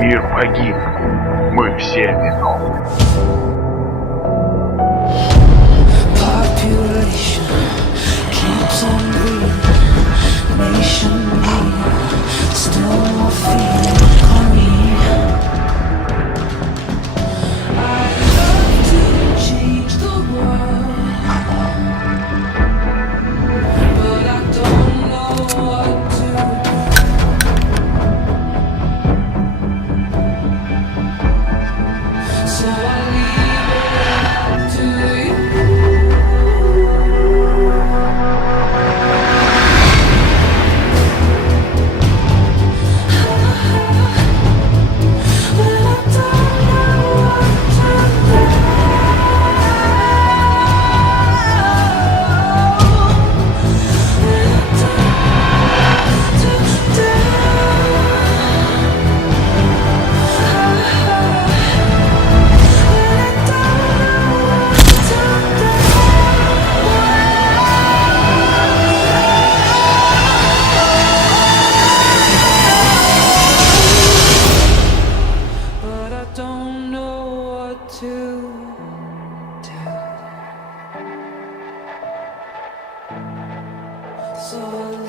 Мир погиб. Мы все виновны. Population keeps on breathing. Nation breathing. Still more feeling on me. I'd love to change the world, but I don't know what to do. So I leave it up to you. But I don't know what to do. So I